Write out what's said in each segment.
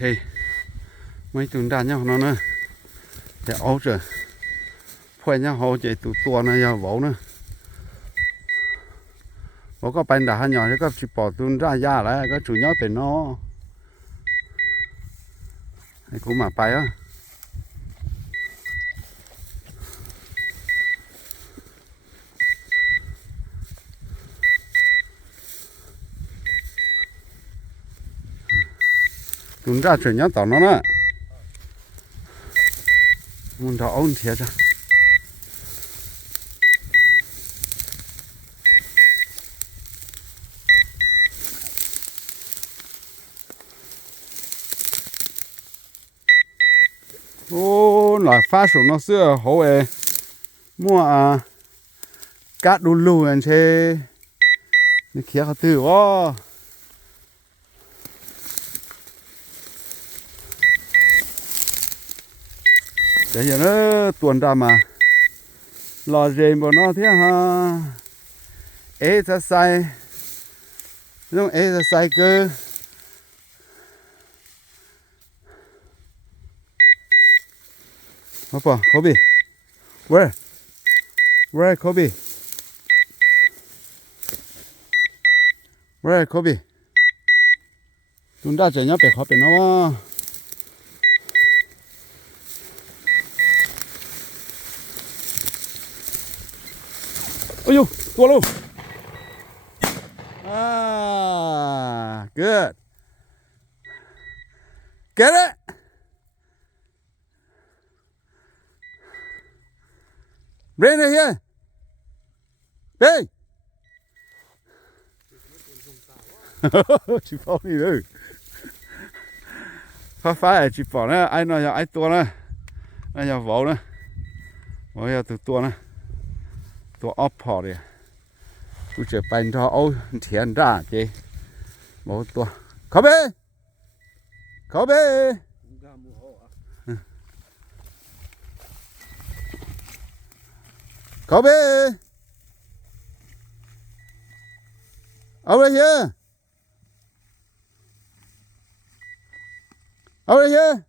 ok mấy tuần ra nhau nó nữa để ấu rồi phơi nhau hồ chạy tụ tua nó giờ vỗ nữa vỗ có bên đã nhỏ cái chỉ bỏ tuần ra ra lại có chủ nhớ về nó cũng mà bay á tuần ra chủ nhớ tao nó nữa muốn đó ôn thiệt ra ô lại phát số nó xưa hậu ấy mua cá đu lù anh chơi như kia có từ quá để giờ nó tuần ra mà lò rèn của nó thế ha exercise giống exercise cơ Papa, Kobe. Where Kobe? Where Kobe? Chúng ta chỉ nhớ phải khó phải nó. Ôi呦, tua luôn. Ah, good. Get it. Bring it here. Hey. Chị bỏ đi rồi. Phải chị bỏ nữa, ai nói ai tua nữa. Ai nhà vỗ nữa. Vỗ nhà từ tua nữa. Tua ốp bỏ đi. Tôi chỉ bánh cho ấu thiện ra chứ. Vỗ tua. Kobe. Kobe. Kobe. Over here. Over here.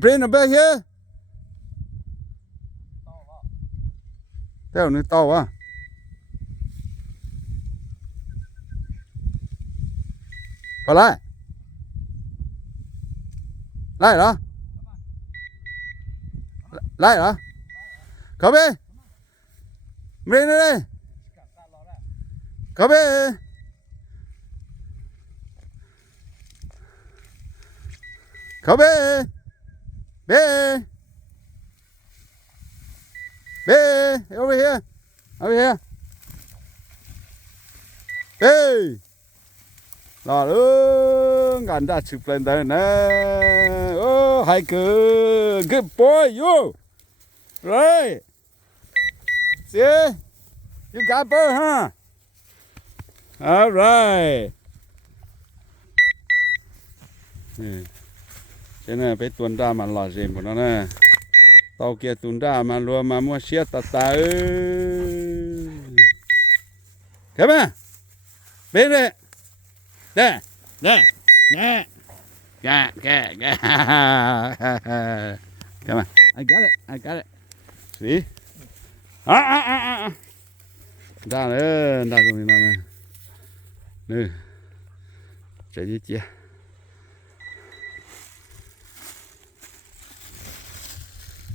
Bring it back here. Theo nó to quá. Vào lại. Lại đó. Lại đó. Kobe. Bring it đây. Kobe. Kobe. Bear. Bear. Over here. Over here. Hey. Là luôn gần đã chụp lên đây nè. Oh, hai good. Good boy, you. Right. See? You got bird, huh? All right. Thế này phải tuần ra mà lò rèm của nó nè. Tàu kia tuần ra mà luôn mà mua xe tạt tà Cái mà. Bên đây. Đây. Đây. Nè. Gà. Come on. I got it. See? Ra nữa, ra rồi nè. Nè. Chạy đi chia.